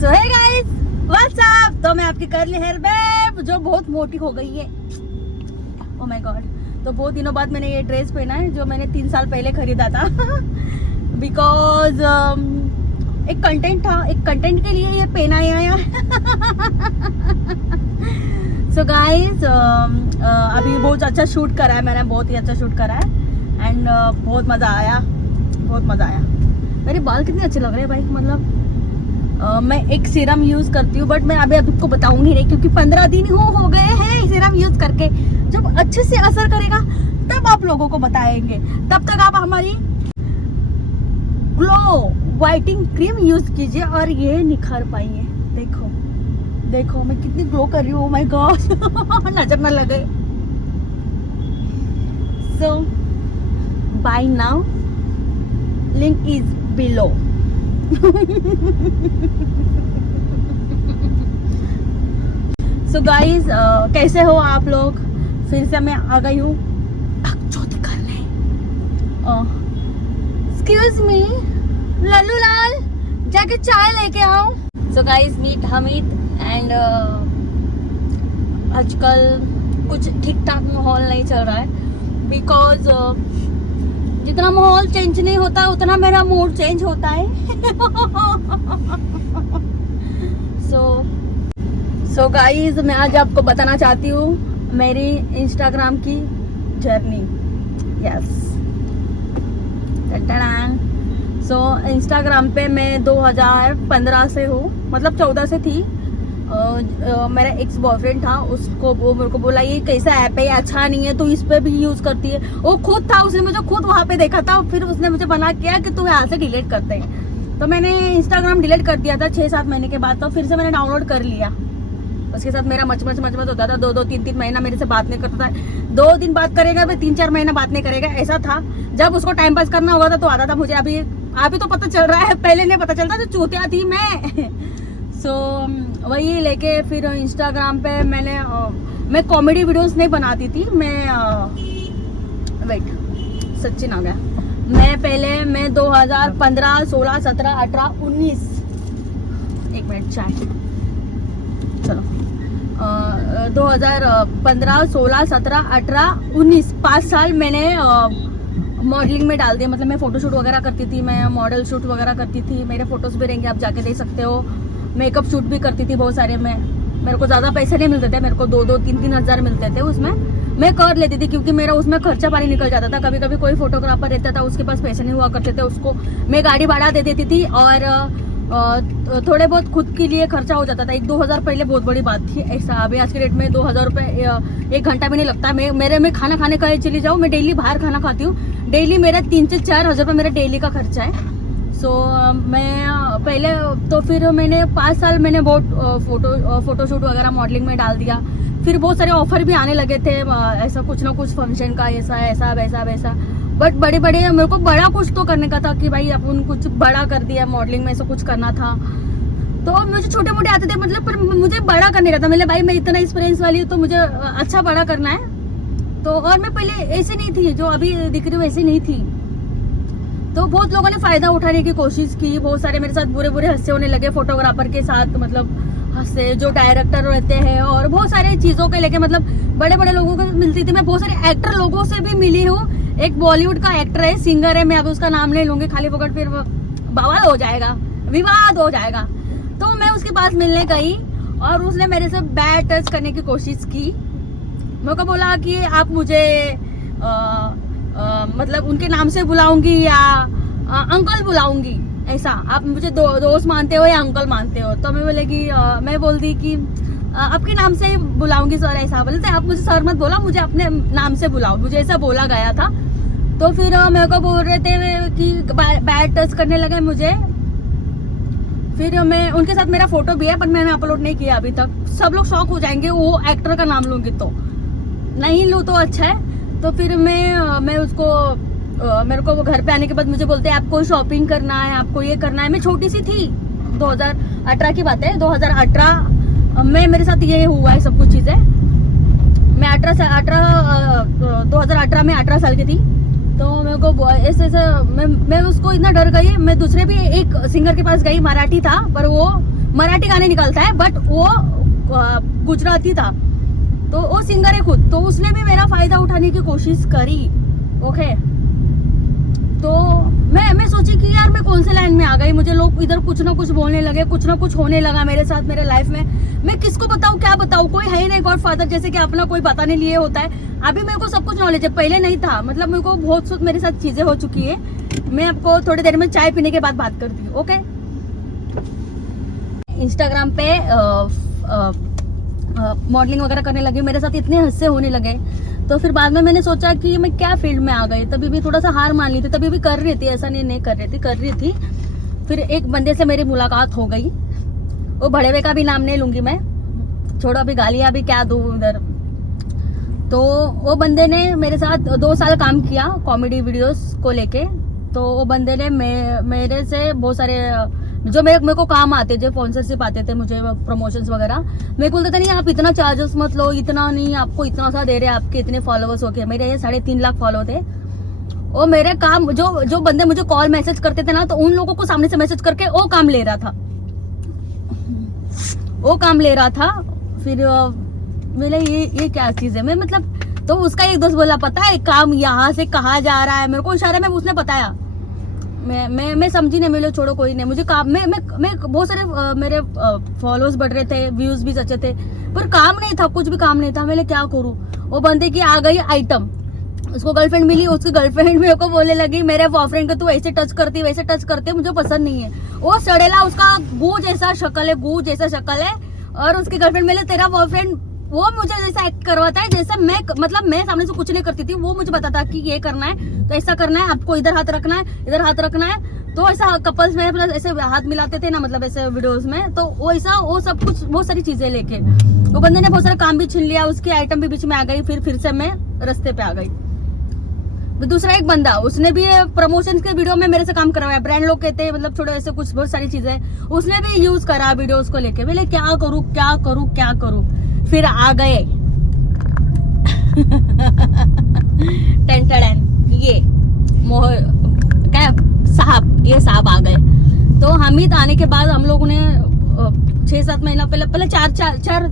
सो hey guys what's up. तो मैं आपकी करली हेयर बेब जो बहुत मोटी हो गई है। Oh my God. तो बहुत दिनों बाद मैंने ये ड्रेस पहना है जो मैंने 3 साल पहले खरीदा था बिकॉज एक कंटेंट था, एक कंटेंट के लिए ये पहना आया सो गाइस अभी बहुत अच्छा शूट करा है मैंने, बहुत ही अच्छा शूट करा है एंड बहुत मज़ा आया, बहुत मज़ा आया। मेरे बाल कितने अच्छे लग रहे हैं भाई। मतलब मैं एक सीरम यूज़ करती हूँ बट मैं अभी आपको बताऊंगी नहीं क्योंकि 15 दिन हो गए हैं सीरम यूज़ करके। जब अच्छे से असर करेगा तब आप लोगों को बताएंगे। तब तक आप हमारी ग्लो वाइटिंग क्रीम यूज़ कीजिए और ये निखार पाइए। देखो देखो मैं कितनी ग्लो कर रही हूँ। माय गॉड नजर ना लगे। So bye now, link is below. So guys कैसे हो आप लोग। फिर से मैं आ गई हूँ चौथी करने। एक्सक्यूज मी लल्लू लाल, जाके चाय लेके आओ। So guys meet Hamid and आजकल कुछ ठीक ठाक माहौल नहीं चल रहा है बिकॉज जितना माहौल चेंज नहीं होता उतना मेरा मूड चेंज होता है। सो गाइज मैं आज आपको बताना चाहती हूँ मेरी इंस्टाग्राम की जर्नी। यस सो इंस्टाग्राम पे मैं 2015 से हूँ, मतलब 14 से थी। मेरा एक्स बॉयफ्रेंड था, उसको वो मेरे को बोला ये कैसा ऐप है, अच्छा नहीं है तो इस पे भी यूज करती है। वो खुद था, उसने मुझे खुद वहां पे देखा था, फिर उसने मुझे मना किया कि तू यहाँ से डिलीट करते हैं। तो मैंने इंस्टाग्राम डिलीट कर दिया था 6-7 महीने के बाद। तो फिर से मैंने डाउनलोड कर लिया। उसके साथ मेरा मच होता था। 2-3 महीना मेरे से बात नहीं करता था। 2 दिन बात करेगा, फिर 3-4 महीना बात नहीं करेगा, ऐसा था। जब उसको टाइम पास करना होगा था तो आता था मुझे। अभी तो पता चल रहा है, पहले नहीं पता चलता, तो चूतिया थी मैं। सो वही लेके फिर इंस्टाग्राम पे मैं कॉमेडी वीडियोस नहीं बनाती थी। सचिन आ गया। मैं 2015, 16, 17, 18, 19 एक मिनट चाय चलो 2015, 16, 17, 18, 19 5 साल मैंने मॉडलिंग में डाल दिया। मतलब मैं फोटोशूट वगैरह करती थी, मैं मॉडल शूट वगैरह करती थी। मेरे फोटोज भी रहेंगे, आप जाके देख सकते हो। मेकअप शूट भी करती थी बहुत सारे। मेरे को ज़्यादा पैसे नहीं मिलते थे, मेरे को 2-3 हज़ार मिलते थे। उसमें मैं कर लेती थी क्योंकि मेरा उसमें खर्चा पानी निकल जाता था। कभी कभी कोई फोटोग्राफर रहता था, उसके पास पैसे नहीं हुआ करते थे, उसको मैं गाड़ी भाड़ा दे देती थी और थोड़े बहुत खुद के लिए खर्चा हो जाता था। 1-2 हज़ार पहले बहुत बड़ी बात थी ऐसा। अभी आज के डेट में 2000 रुपये 1 घंटा भी नहीं लगता। मैं खाना खाने का चली जाऊँ, मैं डेली बाहर खाना खाती हूँ। डेली मेरा 3 से 4 हज़ार रुपये मेरा डेली का खर्चा है। सो मैं पहले तो फिर मैंने 5 साल मैंने बहुत फोटोशूट वगैरह मॉडलिंग में डाल दिया। फिर बहुत सारे ऑफर भी आने लगे थे, ऐसा कुछ ना कुछ फंक्शन का, ऐसा वैसा। बट बड़े मेरे को बड़ा कुछ तो करने का था कि भाई अपन कुछ बड़ा कर दिया मॉडलिंग में, ऐसा कुछ करना था। तो मुझे छोटे मोटे आते थे मतलब, पर मुझे बड़ा करने का था। मतलब भाई मैं इतना एक्सपीरियंस वाली हूँ तो मुझे अच्छा बड़ा करना है। तो और मैं पहले ऐसे नहीं थी, जो अभी दिख रही हूँ ऐसी नहीं थी। तो बहुत लोगों ने फायदा उठाने की कोशिश की। बहुत सारे मेरे साथ बुरे हंसे होने लगे फोटोग्राफर के साथ, मतलब हंसे जो डायरेक्टर रहते हैं और बहुत सारे चीजों के लेके, मतलब बड़े लोगों को मिलती थी मैं। बहुत सारे एक्टर लोगों से भी मिली हूँ। एक बॉलीवुड का एक्टर है, सिंगर है, मैं अब उसका नाम नहीं लूंगी खाली फोकट, फिर बवाल हो जाएगा, विवाद हो जाएगा। तो मैं उसके पास मिलने गई और उसने मेरे से बैड टच करने की कोशिश की। मेरे को बोला कि आप मुझे मतलब उनके नाम से बुलाऊंगी या अंकल बुलाऊंगी, ऐसा आप मुझे दोस्त मानते हो या अंकल मानते हो। तो मैं बोलेगी मैं बोलती कि आपके नाम से ही बुलाऊंगी सर। ऐसा बोलते आप मुझे सर मत बोला, मुझे अपने नाम से बुलाओ, मुझे ऐसा बोला गया था। तो फिर मेरे को बोल रहे थे कि बैड टच करने लगे मुझे। फिर मैं उनके साथ मेरा फोटो भी है पर मैंने अपलोड नहीं किया अभी तक। सब लोग शॉक हो जाएंगे वो एक्टर का नाम लूंगी तो, नहीं लूँ तो अच्छा है। तो फिर मैं उसको मेरे को वो घर पे आने के बाद मुझे बोलते हैं आपको शॉपिंग करना है, आपको ये करना है। मैं छोटी सी थी, 2018 की बात है। 2018 में मेरे साथ ये हुआ है सब कुछ चीजें। मैं 2018 में 18 साल की थी। तो मेरे को ऐसे मैं उसको इतना डर गई। मैं दूसरे भी एक सिंगर के पास गई, मराठी था पर वो मराठी गाने निकालता है, बट वो गुजराती था, तो वो सिंगर है खुद, तो उसने भी मेरा फायदा उठाने की कोशिश करी। ओके, तो मैं सोची कि यार मैं कौन से लाइन में आ गई, मुझे लोग इधर कुछ ना कुछ बोलने लगे, कुछ ना कुछ होने लगा मेरे साथ मेरे लाइफ में। मैं किसको बताऊं, क्या बताऊं, कोई है ही नहीं गॉडफादर जैसे कि अपना कोई बताने लिए होता है। अभी मेरे को सब कुछ नॉलेज है, पहले नहीं था, मतलब मेरे को बहुत मेरे साथ चीजें हो चुकी है। मैं आपको थोड़ी देर में चाय पीने के बाद बात करती हूँ। ओके, इंस्टाग्राम पे मॉडलिंग वगैरह करने लगी, मेरे साथ इतने हादसे होने लगे, तो फिर बाद में मैंने सोचा कि मैं क्या फील्ड में आ गई। तभी भी थोड़ा सा हार मान ली थी, तभी भी कर रही थी, ऐसा नहीं कर रही थी। फिर एक बंदे से मेरी मुलाकात हो गई, वो बड़े हुए का भी नाम नहीं लूंगी मैं, छोड़ो अभी गालियां भी क्या दूं उधर। तो वो बंदे ने मेरे साथ 2 साल काम किया कॉमेडी वीडियोस को लेके। तो वो बंदे ने मेरे से बहुत सारे जो मेरे को काम आते, जो स्पॉन्सरशिप आते थे मुझे, प्रमोशंस वगैरह, मेरे को बोलते थे नहीं आप इतना चार्जेस मत लो, इतना नहीं, आपको इतना सा दे रहे, आपके इतने फॉलोवर्स हो गए। मेरे ये 3.5 लाख फॉलो थे। और मेरे काम जो बंदे मुझे कॉल मैसेज करते थे ना, तो उन लोगों को सामने से मैसेज करके वो काम ले रहा था। फिर मेरे ये क्या चीज है, मैं मतलब, तो उसका एक दोस्त बोला पता है काम यहाँ से कहाँ जा रहा है, मेरे को इशारे में उसने बताया। मैं समझी नहीं, मेरे छोड़ो कोई नहीं, मुझे काम मैं बहुत सारे मेरे फॉलोअर्स बढ़ रहे थे, व्यूज भी अच्छे थे, पर काम नहीं था, कुछ भी काम नहीं था। मैं क्या करूं। वो बंदे की आ गई आइटम, उसको गर्लफ्रेंड मिली, उसकी गर्लफ्रेंड मेरे को बोलने लगी मेरे बॉयफ्रेंड को तू ऐसे टच करती वैसे टच करती, मुझे पसंद नहीं है। वो सड़ेला, उसका गू जैसा शक्ल है, और उसकी गर्लफ्रेंड मिले तेरा बॉयफ्रेंड, वो मुझे जैसा एक्ट करवाता है जैसे मैं सामने से कुछ नहीं करती थी, वो मुझे बताता कि ये करना है तो ऐसा करना है, आपको इधर हाथ रखना है, इधर हाथ रखना है। तो ऐसा कपल्स में मतलब ऐसे हाथ मिलाते थे ना, मतलब ऐसे वीडियोस में, तो वो सब कुछ बहुत सारी चीजें लेके वो बंदे ने बहुत सारा काम भी छीन लिया, उसकी आइटम भी बीच में आ गई। फिर से मैं रास्ते पे आ गई। दूसरा एक बंदा, उसने भी प्रमोशन के वीडियो में मेरे से काम करवाया, ब्रांड लोग कहते हैं, मतलब छोड़ो ऐसे कुछ बहुत सारी चीजें उसने भी यूज करा वीडियोस को लेके। बोले क्या करूं। फिर आ गए ये साहब आ गए। तो हामिद आने के बाद हम लोगों ने 6-7 महीना पहले 4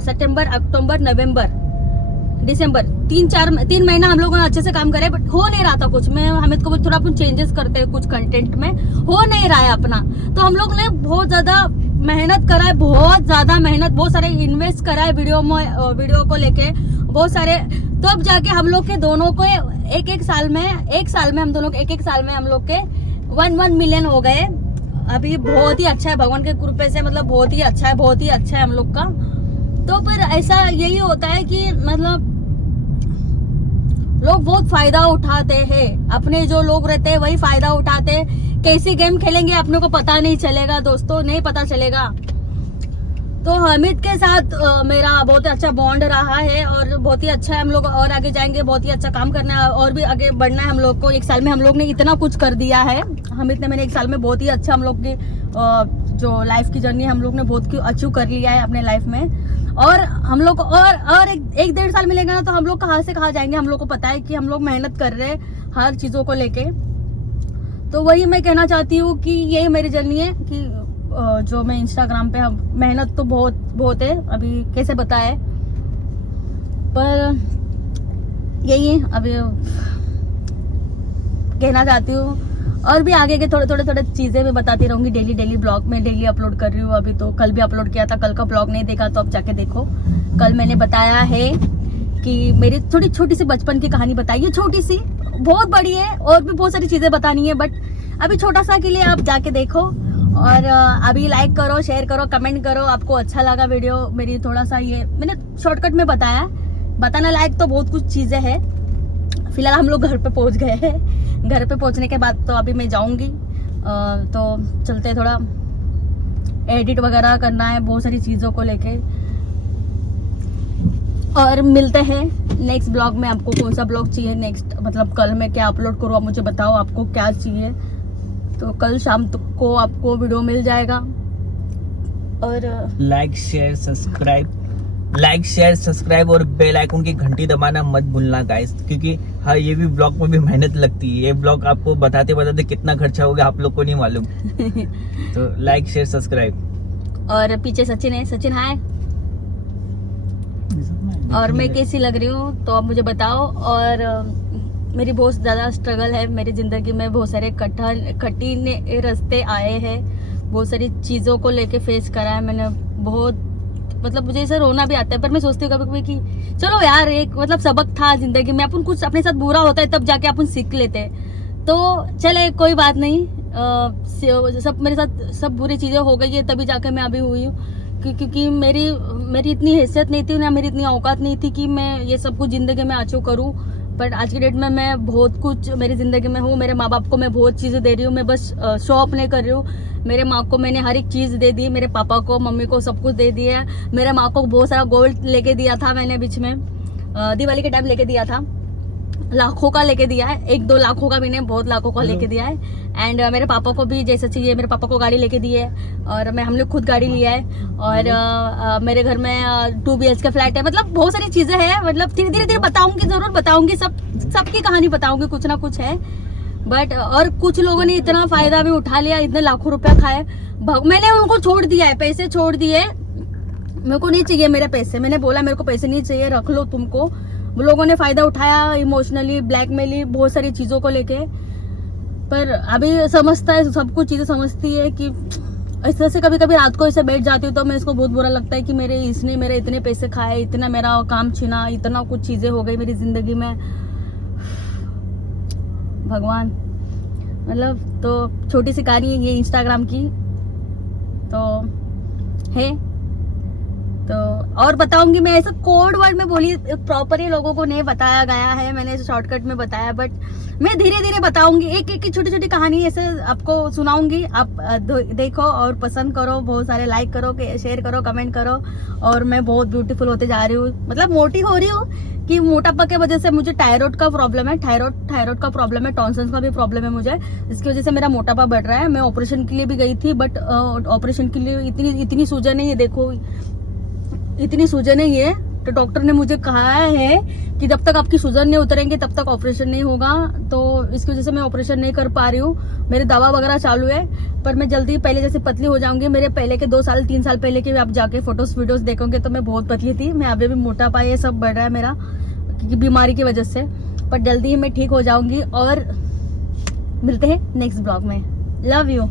सितंबर, अक्टूबर, नवंबर, दिसंबर, 3 महीना हम लोगों ने अच्छे से काम करे, बट हो नहीं रहा था कुछ। मैं हामिद को थोड़ा कुछ चेंजेस करते हैं कुछ कंटेंट में, हो नहीं रहा है अपना। तो हम लोग ने बहुत ज्यादा मेहनत करा है, बहुत सारे इन्वेस्ट करा है वीडियो को लेके, बहुत सारे। तो अब जाके हम लोग के दोनों को एक साल में हम दोनों एक साल में हम लोग के 1 मिलियन हो गए। अभी बहुत ही अच्छा है, भगवान के कृपा से, मतलब बहुत ही अच्छा है हम लोग का। तो फिर ऐसा यही होता है कि मतलब लोग बहुत फायदा उठाते हैं, अपने जो लोग रहते हैं वही फायदा उठाते हैं। कैसी गेम खेलेंगे अपने को पता नहीं चलेगा दोस्तों, नहीं पता चलेगा। तो हामिद के साथ मेरा बहुत अच्छा बॉन्ड रहा है और बहुत ही अच्छा है। हम लोग और आगे जाएंगे, बहुत ही अच्छा काम करना है और भी आगे बढ़ना है हम लोग को। 1 साल में हम लोग ने इतना कुछ कर दिया है, हामिद ने मैंने 1 साल में बहुत ही अच्छा हम लोग की जो लाइफ की जर्नी हम लोग ने बहुत कुछ अचीव कर लिया है अपने लाइफ में। और हम लोग और 1-1.5 साल मिलेगा ना, तो हम लोग कहाँ से कहाँ जाएंगे हम लोग को पता है कि हम लोग मेहनत कर रहे हैं हर चीजों को लेके। तो वही मैं कहना चाहती हूँ कि यही मेरी जर्नी है कि जो मैं इंस्टाग्राम पे, मेहनत तो बहुत है, अभी कैसे बताए, पर यही है अभी कहना चाहती हूँ। और भी आगे के थोड़े चीजें मैं बताती रहूंगी डेली ब्लॉग में, डेली अपलोड कर रही हूँ। अभी तो कल भी अपलोड किया था, कल का ब्लॉग नहीं देखा तो अब जाके देखो। कल मैंने बताया है कि मेरी थोड़ी छोटी सी बचपन की कहानी बताई है, छोटी सी, बहुत बड़ी है और भी बहुत सारी चीजें बतानी है, बट अभी छोटा सा के लिए आप जाके देखो। और अभी लाइक करो, शेयर करो, कमेंट करो, आपको अच्छा लगा वीडियो मेरी। थोड़ा सा ये मैंने शॉर्टकट में बताया, बताना लायक तो बहुत कुछ चीजें है। फिलहाल हम लोग घर पे पहुंच गए हैं। घर पे पहुंचने के बाद तो अभी मैं जाऊंगी, तो चलते, थोड़ा एडिट वगैरह करना है बहुत सारी चीजों को लेके। और मिलते हैं नेक्स्ट ब्लॉग में। आपको कौन सा ब्लॉग चाहिए नेक्स्ट, मतलब कल मैं क्या अपलोड करूँ, आप मुझे बताओ आपको क्या चाहिए। तो कल शाम तक को आपको वीडियो मिल जाएगा। और like, share, subscribe like share subscribe और बेल आइकन की घंटी दबाना मत भूलना गाइस, क्योंकि हाँ ये भी ब्लॉग में भी मेहनत लगती है। ये ब्लॉग आपको बताते बताते कितना खर्चा होगा आप लोग को नहीं मालूम। तो लाइक शेयर सब्सक्राइब। और पीछे सचिन है, सचिन हाय। और मैं कैसी लग रही हूँ तो आप मुझे बताओ। और मेरी बहुत ज़्यादा स्ट्रगल है मेरी ज़िंदगी में, बहुत सारे कठिन रास्ते आए हैं, बहुत सारी चीज़ों को लेके फेस करा है मैंने। बहुत मतलब मुझे ऐसे रोना भी आता है, पर मैं सोचती हूँ कभी कभी कि चलो यार एक मतलब सबक था जिंदगी में, अपन कुछ अपने साथ बुरा होता है तब जाके अपन सीख लेते हैं। तो चले कोई बात नहीं, सब मेरे साथ सब बुरी चीज़ें हो गई है तभी जाके मैं अभी हुई हूँ, क्योंकि मेरी इतनी हैसियत नहीं थी ना, मेरी इतनी औकात नहीं थी कि मैं ये सब कुछ जिंदगी में अचीव करूँ। बट आज की डेट में मैं बहुत कुछ मेरी जिंदगी में हूँ। मेरे माँ बाप को मैं बहुत चीज़ें दे रही हूँ, मैं बस शो ऑफ नहीं कर रही हूँ। मेरे माँ को मैंने हर एक चीज़ दे दी, मेरे पापा को मम्मी को सब कुछ दे दिया है। मेरे माँ को बहुत सारा गोल्ड लेके दिया था मैंने, बीच में दिवाली के टाइम लेके दिया था, लाखों का लेके दिया है, 1-2 लाखों का भी नहीं, बहुत लाखों का लेके दिया है। एंड मेरे पापा को भी जैसा चाहिए, मेरे पापा को गाड़ी लेके दी है और हम लोग खुद गाड़ी लिया है। और मेरे घर में 2 BHK फ्लैट है। मतलब बहुत सारी चीजें हैं, मतलब धीरे धीरे बताऊंगी, जरूर बताऊंगी, सबकी कहानी बताऊंगी, कुछ ना कुछ है। बट और कुछ लोगों ने इतना फायदा भी उठा लिया, इतने लाखों रुपया खाए, मैंने उनको छोड़ दिया है, पैसे छोड़ दिए। मेरे को नहीं चाहिए मेरे पैसे, मैंने बोला मेरे को पैसे नहीं चाहिए, रख लो तुमको। वो लोगों ने फायदा उठाया, इमोशनली ब्लैकमेली बहुत सारी चीजों को लेके। पर अभी समझता है, सब कुछ चीजें समझती है कि इस तरह से कभी कभी रात को ऐसे बैठ जाती हूँ तो मैं इसको बहुत बुरा लगता है कि इसने मेरे इतने पैसे खाए, इतना मेरा काम छीना, इतना कुछ चीजें हो गई मेरी जिंदगी में। भगवान, मतलब तो छोटी सी कहानी है ये इंस्टाग्राम की तो है। तो और बताऊंगी मैं, ऐसा कोड वर्ड में बोली, प्रॉपर ही लोगों को नहीं बताया गया है, मैंने शॉर्टकट में बताया। बट मैं धीरे धीरे बताऊंगी, एक एक छोटी छोटी कहानी ऐसे आपको सुनाऊंगी। आप देखो और पसंद करो, बहुत सारे लाइक करो, शेयर करो, कमेंट करो। और मैं बहुत ब्यूटीफुल होते जा रही हूँ, मतलब मोटी हो रही हूँ कि मोटापा के वजह से मुझे थायराइड का प्रॉब्लम है, थायराइड का प्रॉब्लम है, टॉन्सिल्स का भी प्रॉब्लम है मुझे, इसकी वजह से मेरा मोटापा बढ़ रहा है। मैं ऑपरेशन के लिए भी गई थी, बट ऑपरेशन के लिए इतनी सूजन नहीं है, देखो इतनी सूजन नहीं है। तो डॉक्टर ने मुझे कहा है कि जब तक आपकी सूजन नहीं उतरेंगे तब तक ऑपरेशन नहीं होगा। तो इसकी वजह से मैं ऑपरेशन नहीं कर पा रही हूँ, मेरी दवा वगैरह चालू है। पर मैं जल्दी पहले जैसे पतली हो जाऊंगी। मेरे पहले के 2-3 साल पहले के भी आप जाके फोटोज वीडियोस देखोगे तो मैं बहुत पतली थी। मैं अभी भी मोटापा ये सब बढ़ रहा है मेरा, क्योंकि बीमारी की वजह से। पर जल्दी ही मैं ठीक हो जाऊंगी। और मिलते हैं नेक्स्ट ब्लॉग में। Love you.